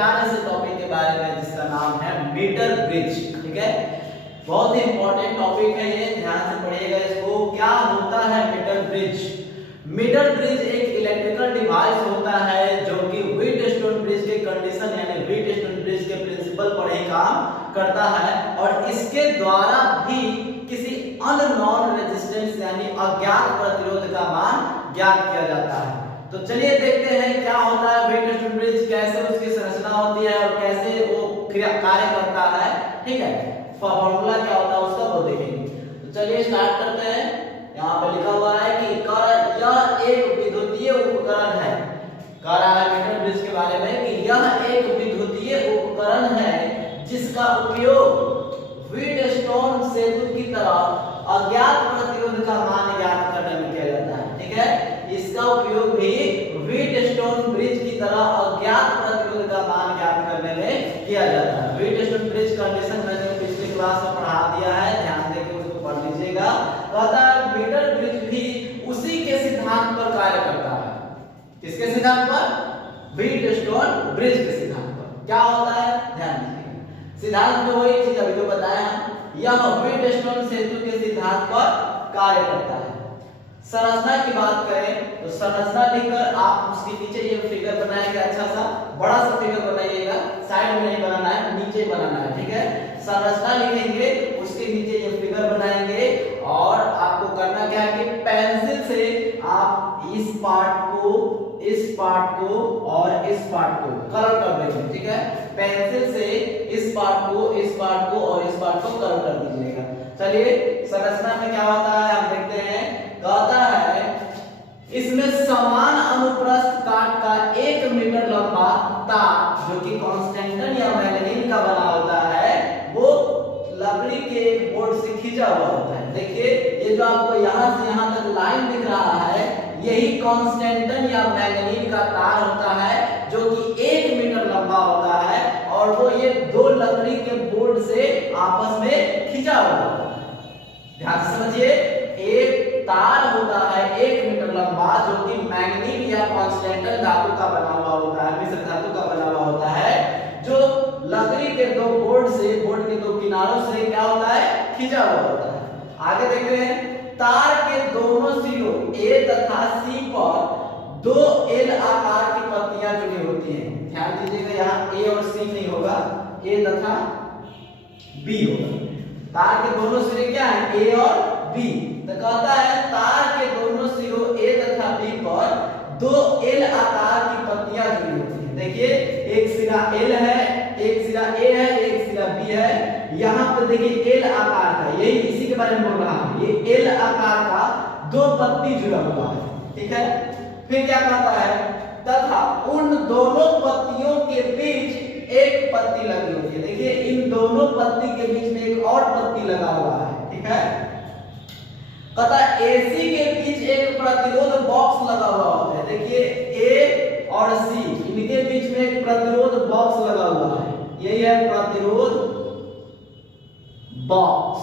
प्यारे से टॉपिक के बारे में जिसका नाम है मीटर ब्रिज। ठीक है, बहुत ही इंपॉर्टेंट टॉपिक है ये, ध्यान से पढ़िएगा इसको। क्या होता है मीटर ब्रिज? मीटर ब्रिज एक इलेक्ट्रिकल डिवाइस होता है जो कि व्हीटस्टोन ब्रिज के कंडीशन यानी व्हीटस्टोन ब्रिज के प्रिंसिपल पर ही काम करता है और इसके द्वारा भी किसी अननोन रेजिस्टेंस यानी अज्ञात प्रतिरोध का मान ज्ञात किया जाता है। तो चलिए देखते हैं क्या होता है व्हीटस्टोन ब्रिज, कैसे उसकी संरचना होती है और कैसे वो कार्य करता है। ठीक है, फॉर्मूला क्या होता है उसका वो देखेंगे। तो चलिए स्टार्ट करते हैं। यहाँ पे लिखा हुआ है कि यह एक विद्युतीय उपकरण है। कह रहा है मीटर ब्रिज के बारे में कि यह एक विद्युतीय उपकरण है जिसका उपयोग व्हीटस्टोन सेतु की तरह अज्ञात प्रतिरोध का मान ज्ञात करने में किया जाता है। ठीक है, इसका उपयोग भी व्हीटस्टोन ब्रिज की तरह अज्ञात प्रतिरोध का मान ज्ञात करने में किया जाता है। व्हीटस्टोन ब्रिज कंडीशन मैंने पिछली क्लास में पढ़ा दिया है, ध्यान देकर उसको पढ़ लीजिएगा। कहता है मीटर ब्रिज भी उसी के सिद्धांत पर कार्य करता है। किसके सिद्धांत पर? व्हीटस्टोन ब्रिज के सिद्धांत पर। क्या होता है ध्यान दीजिएगा। सिद्धांत में वही चीज अभी जो बताया हम, यह व्हीटस्टोन सेतु के सिद्धांत पर कार्य करता है। संरचना की बात करें तो संरचना लिखकर आप उसके नीचे ये फिगर बनाएंगे, अच्छा सा बड़ा सा फिगर बनाइएगा, साइड में नहीं बनाना है, नीचे बनाना है। ठीक है, संरचना लिखेंगे, उसके नीचे ये फिगर बनाएंगे और आपको करना क्या है कि पेंसिल से आप इस पार्ट को और इस पार्ट को कलर कर देंगे। ठीक है, पेंसिल से इस पार्ट को और इस पार्ट को कलर कर दीजिएगा। चलिए संरचना में क्या होता है हम देखते हैं। कहता है इसमें समान अनुप्रस्थ काट का 1 मीटर लंबा तार जो कि कांस्टेंटन या मैग्नीन का बना होता है, वो लकड़ी के एक बोर्ड से खींचा हुआ होता है। देखिए ये जो आपको यहां से यहां तक लाइन दिख रहा है, यही कांस्टेंटन या मैग्नीन का तार होता है जो कि 1 मीटर लंबा होता है और वो ये दो लकड़ी के बोर्ड से आपस में खींचा हुआ होता है। ध्यान से समझिए, एक तार होता है 1 मीटर लंबा जो कि मैग्नीन या कांस्टेंटन धातु का बना हुआ होता है, मिश्र धातु का बना हुआ होता है, जो लकड़ी के दो बोर्ड के दो किनारों से क्या होता है खींचा हुआ होता है। आगे देखते हैं, तार के दोनों सिरों A तथा C पर 2 L आकार की पत्तियां जुड़ी होती हैं। ध्यान दीजिएगा यहाँ A और C नहीं होगा, A तथा B होगा। तार के दोनों सिरे क्या है? A और B। तो कहता है तार के दोनों सिरों A तथा B पर 2 L आकार की पत्तियां जुड़ी होती हैं। देखिए एक सिरा L है, एक सिरा A है, एक सिरा B है। यहाँ पे देखिए L आकार का, यही इसी के बारे में बोल रहा हूं, ये L आकार का 2 पत्ती जुड़ा हुआ है। ठीक है, फिर क्या कहता है, तथा उन दोनों पत्तियों के बीच एक पत्ती लगी होती है। देखिए इन दोनों पत्ती के बीच में एक और पत्ती लगा हुआ है। ठीक है, कहता AC के बीच एक प्रतिरोध बॉक्स लगा हुआ होता है। देखिए A और C इनके बीच में एक प्रतिरोध बॉक्स लगा हुआ है, यही है प्रतिरोध बॉक्स।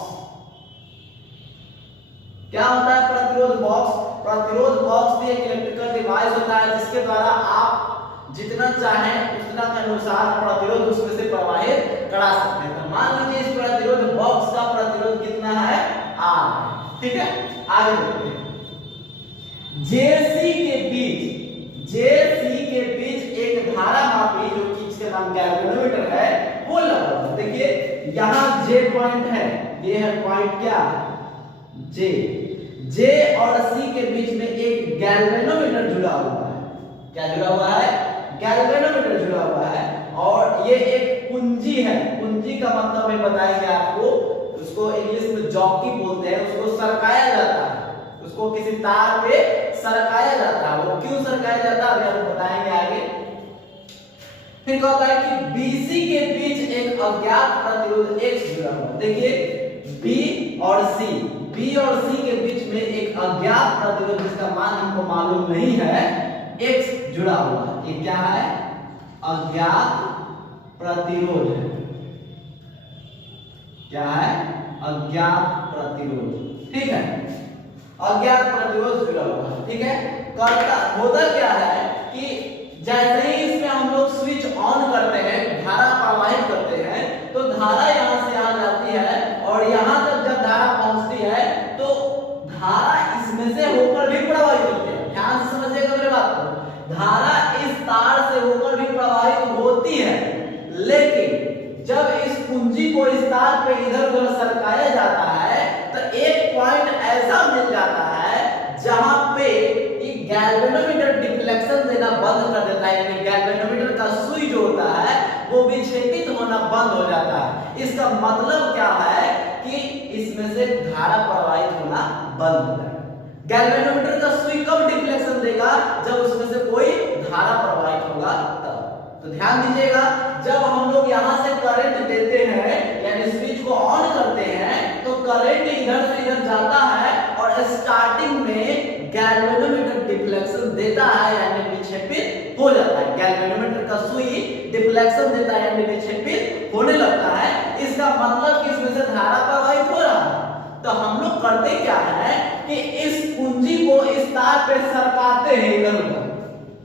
क्या होता है प्रतिरोध बॉक्स? प्रतिरोध बॉक्स भी एक इलेक्ट्रिकल डिवाइस होता है जिसके द्वारा आप जितना चाहें उतना के अनुसार प्रतिरोध उसमें से प्रवाहित करा सकते हैं। तो मान लीजिए इस प्रतिरोध बॉक्स का प्रतिरोध कितना है? R। ठीक है, आगे देखते हैं। JC के बीच एक धारा मापी जो कि इसका नाम गैल्वेनोमीटर है वो लगा हुआ है। देखिए यहाँ J पॉइंट है, ये है पॉइंट क्या? J और C के बीच में एक गैल्वेनोमीटर जुड़ा हुआ है। क्या जुड़ा हुआ है? गैल्वेनोमीटर जुड़ा हुआ है और ये एक कुंजी है। कुंजी का मतलब मैं बताएंगे आपको, उसको इंग्लिश में जॉकी बोलते हैं। उसको सरकाया जाता है, उसको किसी तार पे सरकाया जाता है। वो क्यों सरकाया जाता है अभी हम बताएंगे आगे। फिर कहता है कि BC के बीच एक अज्ञात प्रतिरोध X जुड़ा हुआ है। देखिए B और C के बीच में एक अज्ञात प्रतिरोध जिसका मान हमको मालूम नहीं है X जुड़ा हुआ है। ये क्या है? अज्ञात प्रतिरोध है। क्या है? अज्ञात प्रतिरोध। ठीक है, अज्ञात प्रतिरोध जुड़ा हुआ है। ठीक है, करता होता क्या है कि जैसे ही इसमें हम लोग स्विच ऑन करते हैं होती है, लेकिन जब इस कुंजी को इस तार पे इधर उधर सरकाया जाता है तो एक पॉइंट ऐसा मिल जाता है जहां पे ये गैल्वेनोमीटर डिफ्लेक्शन देना बंद कर देता है, यानी गैल्वेनोमीटर का सुई जो होता है वो विक्षेपित होना बंद हो जाता है। इसका मतलब क्या है कि इसमें से धारा प्रवाहित होना बंद हो जाएगा। गैल्वेनोमीटर का सुई कब डिफ्लेक्शन देगा? जब उसमें से कोई धारा प्रवाहित होगा तब। तो ध्यान दीजिएगा, जब हम लोग यहां से करंट देते हैं यानी स्विच को ऑन करते हैं तो करंट इधर से इधर जाता है और स्टार्टिंग में गैल्वेनोमीटर डिफ्लेक्शन देता है यानी विक्षेपित हो जाता है। गैल्वेनोमीटर का सुई डिफ्लेक्शन देता है यानी विक्षेपित होने लगता है। इसका मतलब कि इसमें से धारा प्रवाहित हो रहा है। तो हम लोग करते क्या है कि इस कुंजी को इस तार पे सरकाते हैं, इधर उधर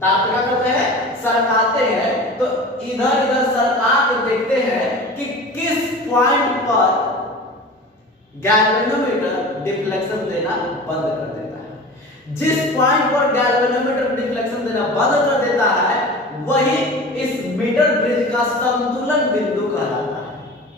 तार पे क्या करते हैं? सरकाते हैं। तो इधर इधर सरका कर देखते हैं कि किस पॉइंट पर गैल्वेनोमीटर डिफ्लेक्शन देना बंद कर देता है। जिस पॉइंट पर गैल्वेनोमीटर डिफ्लेक्शन देना बंद कर देता है वही इस मीटर ब्रिज का संतुलन बिंदु कहलाता है।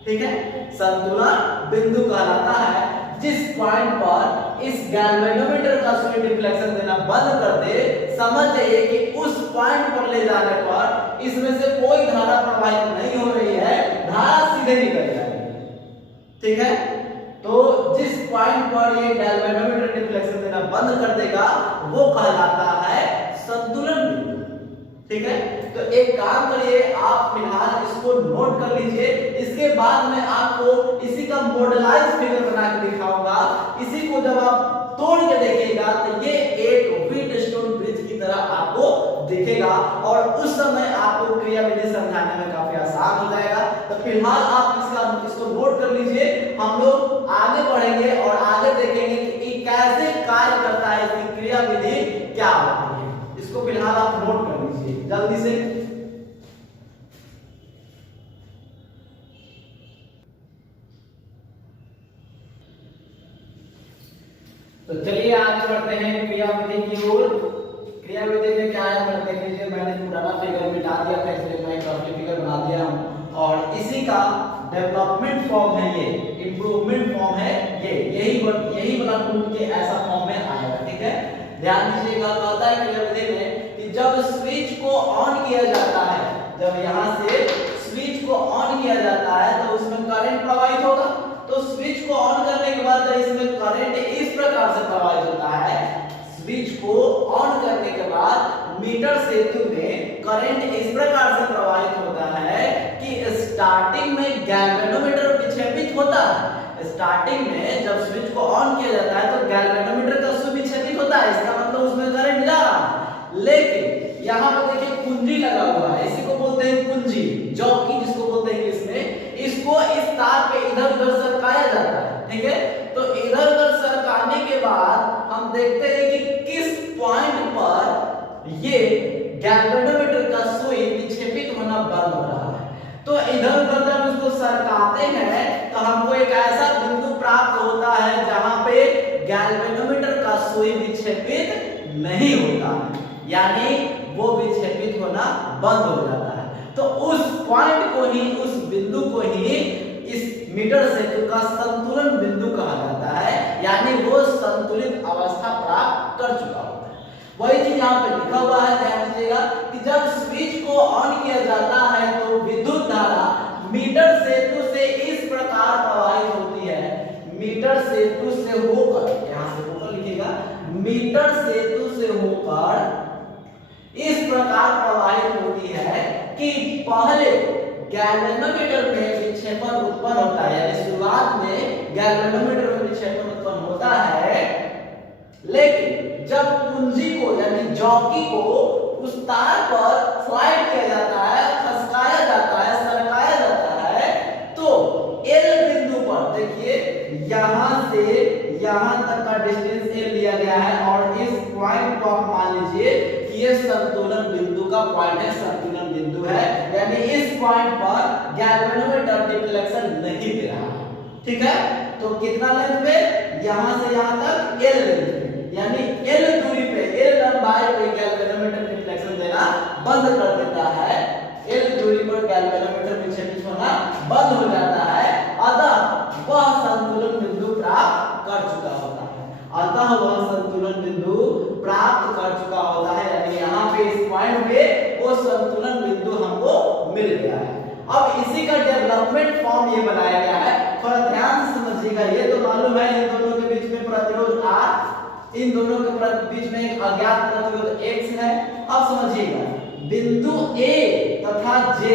ठीक है, संतुलन बिंदु कहलाता है। जिस पॉइंट पर इस गैल्वेनोमीटर का सुई डिफ्लेक्शन देना बंद कर दे, समझ जाइए कि उस पॉइंट पर ले जाने पर इसमें से कोई धारा प्रवाहित नहीं हो रही है, धारा सीधे निकल जाएगी। ठीक है, तो जिस पॉइंट पर ये गैल्वेनोमीटर डिफ्लेक्शन देना बंद कर देगा वो कहलाता है संतुलन बिंदु। ठीक है, तो एक काम करिए, आप फिलहाल इसको नोट कर लीजिए। इसके बाद मैं आपको इसी का मॉडलाइज फिगर बना के दिखाऊंगा। इसी को जब आप तोड़ के देखिएगा तो ये एक व्हीटस्टोन ब्रिज की तरह आपको दिखेगा और उस समय आपको क्रियाविधि समझाने में काफी आसान हो जाएगा। तो फिलहाल आप इसको नोट कर लीजिए। हम लोग आगे बढ़ेंगे और आगे देखेंगे कि कैसे कार्य करता है, इसकी क्रियाविधि क्या होती है। इसको फिलहाल आप नोट कर लीजिए जल्दी से। तो चलिए आगे बढ़ते हैं क्रियाविधि की ओर। क्रियाविधि में क्या है मैं देख लीजिए, मैंने पुराना फिगर मिटा दिया था इसलिए मैं एक अगली फिगर बना दिया हूं और इसी का डेवलपमेंट फॉर्म है, ये इंप्रूवमेंट फॉर्म है, यही वाला टूट के ऐसा फॉर्म में आएगा। ठीक है, ध्यान दीजिएगा। कहता है क्रियाविधि में कि जब स्विच को ऑन किया जाता है, जब यहां से स्विच को ऑन किया जाता है तो उसमें करंट प्रवाहित होगा। तो स्विच को ऑन करने के बाद इसमें करंट इस प्रकार से प्रवाहित होता है। स्विच को ऑन करने के बाद मीटर सेतु में करंट इस प्रकार से प्रवाहित होता है कि स्टार्टिंग में गैल्वेनोमीटर विक्षेपित होता है। स्टार्टिंग में जब स्विच को ऑन किया जाता है तो गैल्वेनोमीटर का सुई विक्षेपित होता है, इसका मतलब उसमें करंट जा रहा है। लेकिन यहां पर देखिए कुंजी लगा हुआ है, इसी को बोलते हैं कुंजी, जॉकी जिसको बोलते हैं इंग्लिश में। इसको इस तार पे इधर उधर सरकाया जाता है। ठीक है, तो इधर उधर सरकाने के बाद हम देखते हैं कि किस पॉइंट पर ये गैल्वेनोमीटर का सुई विक्षेपित होना बंद हो रहा है। तो इधर उधर जब उसको सरकाते हैं तो हमको एक ऐसा बिंदु प्राप्त होता है जहां पे गैल्वेनोमीटर का सुई विक्षेपित नहीं होता, यानी वो विक्षेपित होना बंद हो जाता है। तो उस पॉइंट को ही, उस बिंदु को ही इस मीटर सेतु का संतुलन बिंदु कहा जाता है, यानी वो संतुलित अवस्था प्राप्त कर चुका होता है। वही चीज यहाँ पे लिखा हुआ है, ध्यान दीजिएगा कि जब स्विच को ऑन किया जाता है तो विद्युत धारा मीटर सेतु से इस प्रकार प्रवाहित होती है। मीटर सेतु से होकर, यहां से होकर लिखिएगा, मीटर सेतु से होकर इस प्रकार प्रवाहित होती है कि पहले गैल्वेनोमीटर में विक्षेपण उत्पन्न होता है, यानी शुरुआत में गैल्वेनोमीटर में विक्षेपण उत्पन्न होता है, लेकिन जब कुंजी को यानी जॉकी को उस तार पर स्लाइड किया जाता है, खसकाया जाता है, सरकाया जाता है, तो एल बिंदु पर देखिए यहां से यहां तक का डिस्टेंस एल लिया गया है और इस पॉइंट को आप मान लीजिए कि ये संतुलन बिंदु का पॉइंट है, संतुलन बिंदु है, यानी इस पॉइंट पर गैल्वेनोमीटर डिफ्लेक्शन नहीं दे रहा है। ठीक है, तो कितना लेंथ पे, यहां से यहां तक एल लेंथ पे, यानी एल दूरी पे, एल लंबाई पे गैल्वेनोमीटर डिफ्लेक्शन देना बंद कर देता है। एल दूरी पर तो गैल्वेनोमीटर विक्षेपित होना बंद हो जाता है, अतः वह संतुलन बिंदु प्राप्त कर चुका होता है। अतः वह संतुलन बिंदु प्राप्त कर चुका होता है, यानी यहाँ पे इस पॉइंट पे वो संतुलन बिंदु हमको मिल गया है। अब इसी का डेवलपमेंट फॉर्म ये बनाया गया है, थोड़ा ध्यान से समझिएगा। ये तो मालूम है इन दोनों के बीच में प्रतिरोध R, इन दोनों के बीच में एक अज्ञात प्रतिरोध X है। अब समझिएगा, बिंदु A तथा J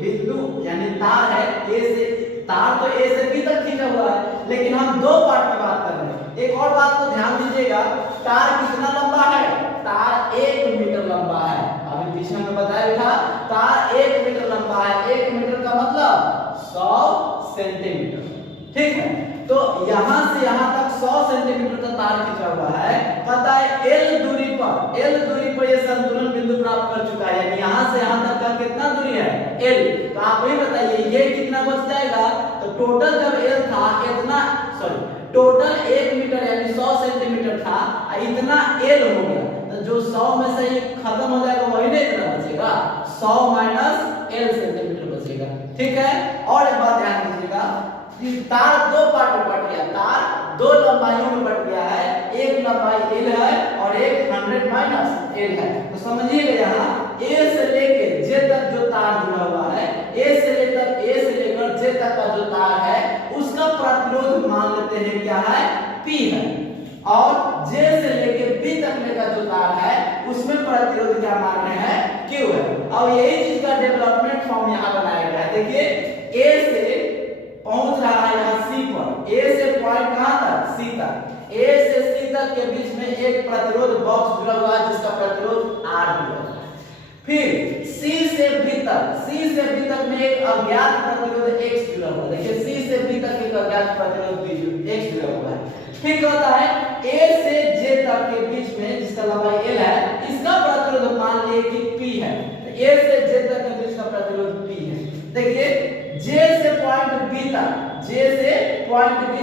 बिंदु यानी तार है A से, तार तो A से B तक खींचा हुआ है, लेकिन हम दो पार्ट की बात कर रहे हैं। एक और बात को ध्यान दीजिएगा, तार कितना लंबा है? तार 1 मीटर लंबा है। अभी पीछे में बताया था तार 1 मीटर लंबा है। 1 मीटर का मतलब 100 सेंटीमीटर, ठीक है। तो यहां से यहां तक 100 सेंटीमीटर का तार खींचा हुआ है। पता है L दूरी पर ये संतुलन बिंदु प्राप्त कर चुका है, यानी यहां से यहां तक का कितना दूरी है? L। तो आप ही बताइए ये कितना बच जाएगा? तो टोटल जब L था इतना, टोटल 1 मीटर यानी 100 सेंटीमीटर था, इतना L हो गया, तो जो 100 में से खत्म हो जाएगा वही नहीं इतना बचेगा, 100 माइनस L सेंटीमीटर बचेगा, ठीक है। और एक बात ध्यान दीजिएगा, तार दो पार्ट में बट गया, तार दो लंबाइयों में बट गया है, एक लंबाई L है और एक 100 माइनस L है। तो समझिएगा यहाँ A से लेके J तक जो तार जुड़ा हुआ है, A से लेकर J तक का जो तार है उसका प्रतिरोध मान लेते हैं क्या है? P है। और J से लेके B तक का जो तार है उसमें प्रतिरोध क्या मान रहे हैं? Q है। अब यही चीज का डेवलपमेंट फॉर्म यहाँ बनाया गया है। देखिए A से पहुंच रहा है यहाँ C पर, A से पॉइंट कहां तक? C तक। A से C तक के बीच में एक प्रतिरोध बॉक्स जुड़ा हुआ है जिसका प्रतिरोध R जुड़ा हुआ है। फिर C से B तक में एक अज्ञात प्रतिरोध X जुड़ा हुआ है। देखिए C से B तक एक अज्ञात प्रतिरोध X जुड़ा हुआ है। फिर कहता है A से J तक के बीच में जिसका लंबाई L है, इसका प्रतिरोध मान लिए कि P है। तो A से J तक के बीच का प्रतिरोध P है। देखिए J से पॉइंट B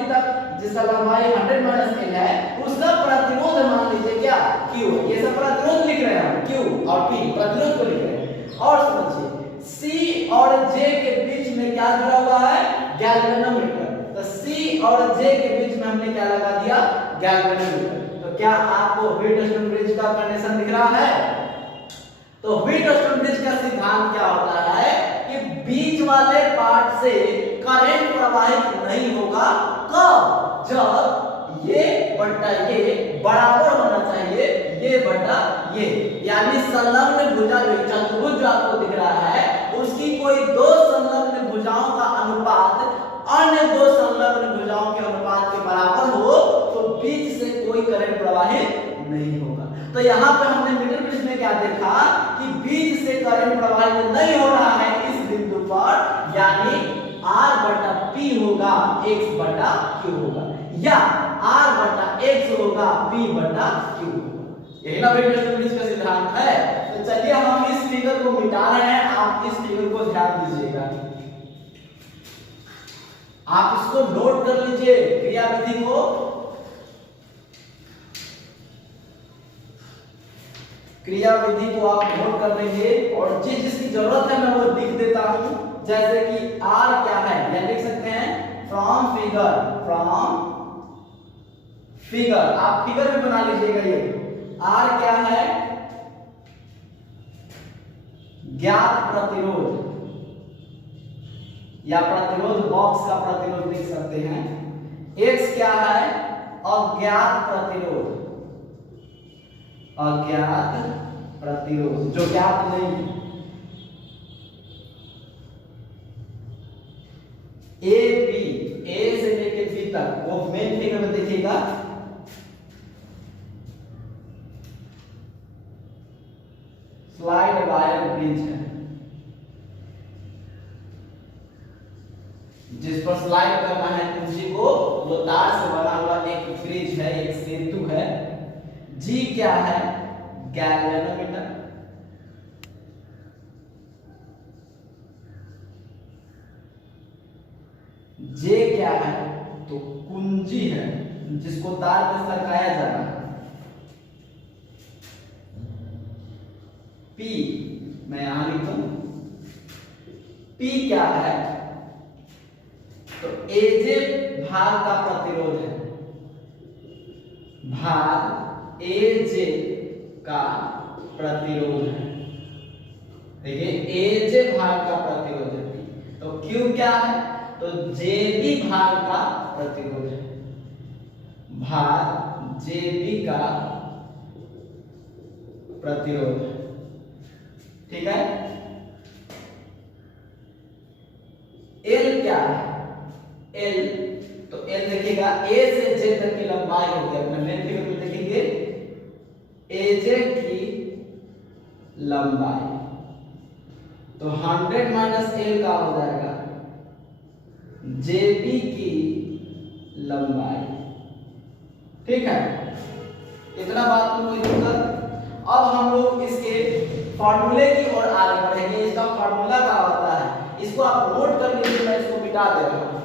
तक जिसका लंबाई 100 माइनस L है, उसका प्रतिरोध मान लीजिए क्या? Q है। ये सब प्रतिरोध लिख रहे हैं हम, Q और P प्रतिरोध को लिख रहे हैं। और समझिए C और J के बीच में क्या जुड़ा हुआ है? गैल्वेनोमीटर। तो C और J के बीच में हमने क्या लगा दिया? गैल्वेनोमीटर। तो क्या आपको व्हीटस्टोन ब्रिज का कंडीशन दिख रहा है? तो व्हीटस्टोन ब्रिज का सिद्धांत क्या होता है कि बीच वाले पार्ट से करंट प्रवाहित नहीं होगा। कब? जब ये बट्टा ये बराबर होना चाहिए ये बट्टा ये, यानी संलग्न भुजा जो चतुर्भुज जो आपको दिख रहा है उसकी कोई दो संलग्न भुजाओं का अनुपात अन्य दो संलग्न भुजाओं के अनुपात के बराबर हो तो बीच से कोई करंट प्रवाहित नहीं होगा। तो यहाँ पे हमने मीटर ब्रिज में क्या देखा कि बीच से करंट प्रवाहित नहीं हो रहा है इस बिंदु पर, यानी R बटा P होगा, X बटा Q होगा, या R बटा X होगा, P बटा Q होगा। यही ना व्हीटस्टोन ब्रिज का सिद्धांत है। तो चलिए हम इस फिगर को मिटा रहे हैं, आप इस फिगर को ध्यान दीजिएगा, आप इसको नोट कर लीजिए क्रियाविधि को। क्रियाविधि को आप नोट कर लेंगे और जिसकी जरूरत है मैं वो लिख देता हूं। जैसे कि R क्या है या लिख सकते हैं फ्रॉम फिगर, आप फिगर भी बना लीजिएगा। ये R क्या है? ज्ञात प्रतिरोध या प्रतिरोध बॉक्स का प्रतिरोध लिख सकते हैं। X क्या है? अज्ञात प्रतिरोध, जो ज्ञात नहीं है। A से लेके B तक, वो मेन फिगर में देखिएगा स्लाइड वायर ब्रिज है, जिस पर स्लाइड करना है कुंजी को, वो तार से बना हुआ एक ब्रिज है, एक सेतु है। G क्या है? गैल्वेनोमीटर। J क्या है? तो कुंजी है जिसको तार पे सरकाया जाता है। P मैं यहां लिखता हूं, P क्या है, तो AJ भाग का प्रतिरोध है, भाग AJ का प्रतिरोध है। देखिए AJ भाग का प्रतिरोध है P, तो Q क्या है, तो JB भाग का प्रतिरोध है, भाग JB का प्रतिरोध है। ठीक है। L क्या है, L, तो L देखिएगा A से J तक की लंबाई हो गई, अपने लेंथ फिगर में देखेंगे AJ की लंबाई, तो 100 माइनस L का हो जाएगा JB की लंबाई। ठीक है, इतना बात तो कोई दिक्कत। अब हम लोग इसके फॉर्मूले की ओर आगे बढ़ेंगे। इसका फॉर्मूला क्या होता है, इसको आप नोट कर लीजिए, मैं इसको मिटा दे रहा हूं,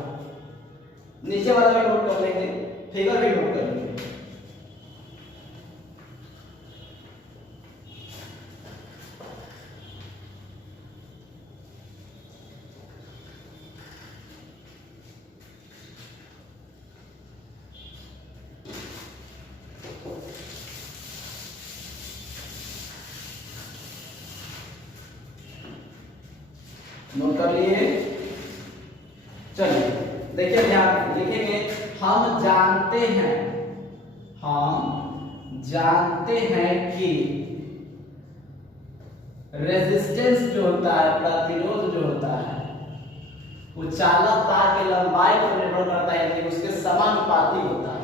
नीचे वाला भी नोट कर लेंगे, फिगर भी नोट कर लेंगे। नोट कर लिए, चलिए देखिए ध्यान लिखेंगे। हम जानते हैं कि रेजिस्टेंस जो होता है, प्रतिरोध जो होता है, वो चालक तार की लंबाई पर निर्भर करता है, यानी उसके समानुपाती होता है।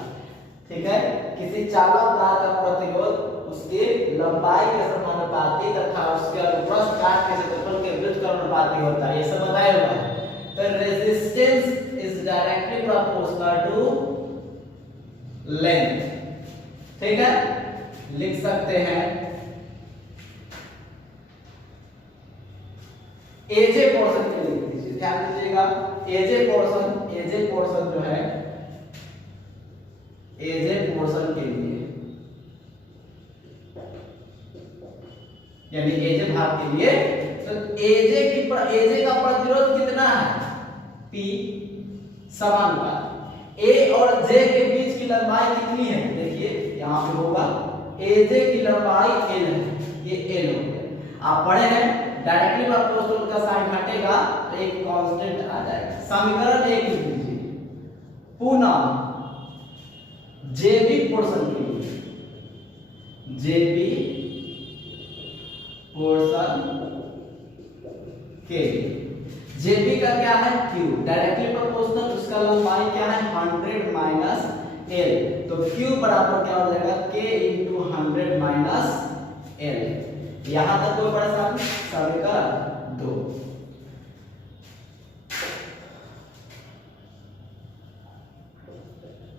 ठीक है, किसी चालक तार का प्रतिरोध उसकी लंबाई के समानुपाती तथा उसके अनुप्रस्थ काट के क्षेत्रफल के विरुद्ध के अनुपाती होता है, ये सब बताया हुआ है। तो resistance is directly proportional to length. ठीक है, लिख सकते हैं एजे पोर्शन के लिए लिख दीजिए, ध्यान दीजिएगा एजे पोर्शन जो है, एजे पोर्शन के लिए यानी एजे भाग के लिए, तो एजे का प्रतिरोध कितना है, P, समानुपाती। A और J के बीच की लंबाई कितनी है, देखिए यहां पे होगा AJ की लंबाई L है, ये L हो गया। आप पढ़े हैं डायरेक्टली प्रोपोर्शनल का साइन हटेगा तो एक कांस्टेंट आ जाएगा। समीकरण 1 लिख लीजिए, पुनः JB पोर्शन के लिए, JB पोर्शन के JB का क्या है, Q, डायरेक्टली प्रोपोर्शनल, उसका लंबाई क्या है 100 माइनस L, तो Q बराबर क्या हो जाएगा K इंटू 100 माइनस L। यहां तक कोई परेशानी, समीकरण 2।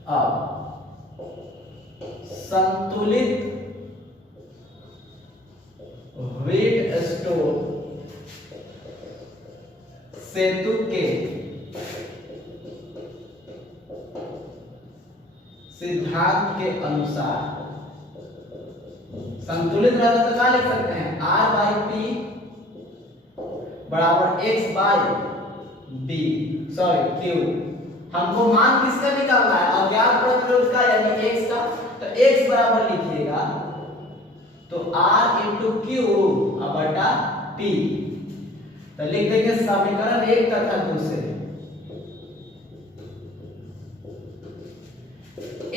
अब संतुलित व्हीट स्टोव सेतु के सिद्धांत के अनुसार संतुलित रहता तो क्या लिख सकते हैं, R बाई P बराबर X by B, sorry Q। हमको मान किसका निकालना है, अज्ञात प्रतिरोध का यानी X का, तो X बराबर लिखिएगा तो R इंटू Q बटा P, तो लिख देंगे समीकरण 1 तथा 2 से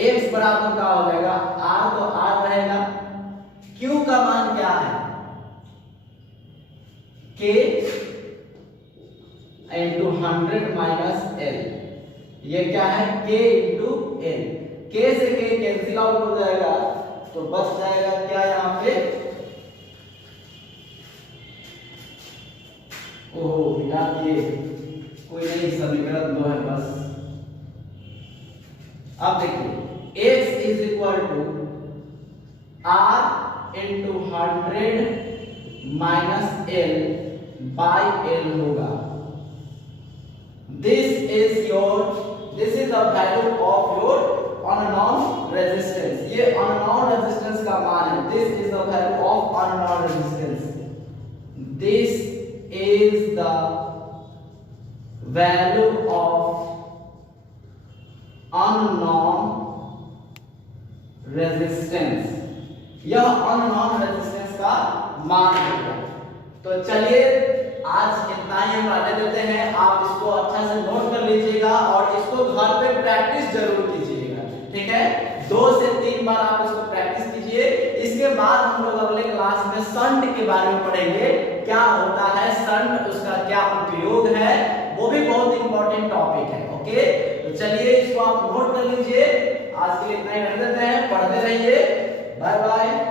X बराबर क्या हो जाएगा, R तो R रहेगा, Q का मान क्या है K इंटू 100 माइनस L, ये क्या है K इंटू L, K से K कैंसिल आउट हो जाएगा तो बच जाएगा क्या यहाँ पे, ओहो मिटा दिए, कोई नहीं, समीकरण 2 है बस। अब देखिए X is equal to R into 100 minus L by L होगा। This is the value of your unknown resistance, ये अननोन रेजिस्टेंस का मान है, this is the value of unknown resistance, this is the value of unknown resistance, यह unknown resistance का मान होगा। तो चलिए आज इतना ही हम पढ़ा देते हैं, आप इसको अच्छा से नोट कर लीजिएगा और इसको घर पे प्रैक्टिस जरूर कीजिएगा, ठीक है। 2 से 3 बार आप इसको प्रैक्टिस कीजिए। इसके बाद हम लोग अगले क्लास में शंट के बारे में पढ़ेंगे, क्या होता है शंट, उसका क्या उपयोग है, वो भी बहुत इंपॉर्टेंट टॉपिक है। ओके, तो चलिए इसको आप नोट कर लीजिए। आज के लिए इतना ही रख देते हैं, पढ़ते रहिए। Bye bye.